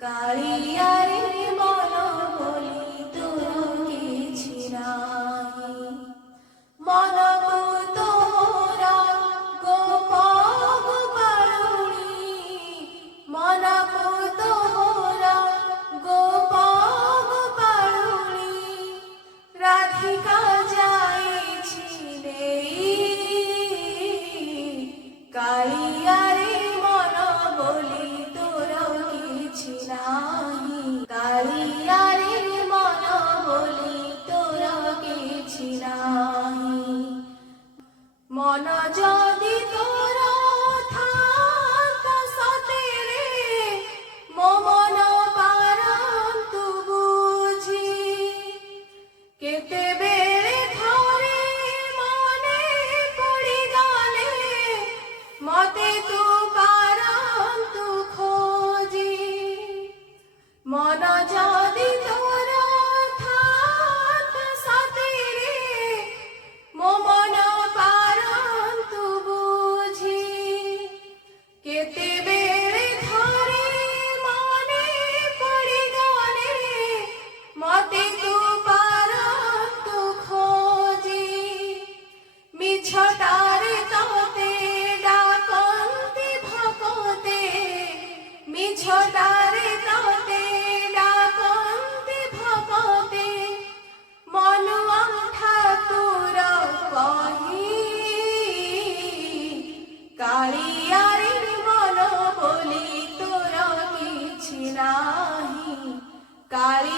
কালিয়ারে মন বলি তোর কিছু নাই, মন তোরা গোপাগ বারুণী, মন তোরা গোপাগ বারুণী, রাধিকা যাইছিলে কালিয়ারে মন বলি তোর কিছু নাই, কালিয়ারে মন বলি তোর কিছু নাই। মন যদি তোর থাক সতেরে, মন পারন্তু বুঝি, কেতে বেড়ে ধরে মনে পড়ি গলে, মতে তু পারন্তু খোঁজি। মন যদি তোর থাক সতেরে, মন পারন্তু বুঝি, কেতে বেড়ে ধরে মনে পড়ি গলে, মতে তু পারন্তু খোঁজি। মিছটারে তোতে ডাকন্তি ভকতে, মিছটারে তোতে ডাকন্তি ভকতে, মনুয়া ঠাকুর কহি কালিয়ারে মন বলি তোর কিছু নাই, কালি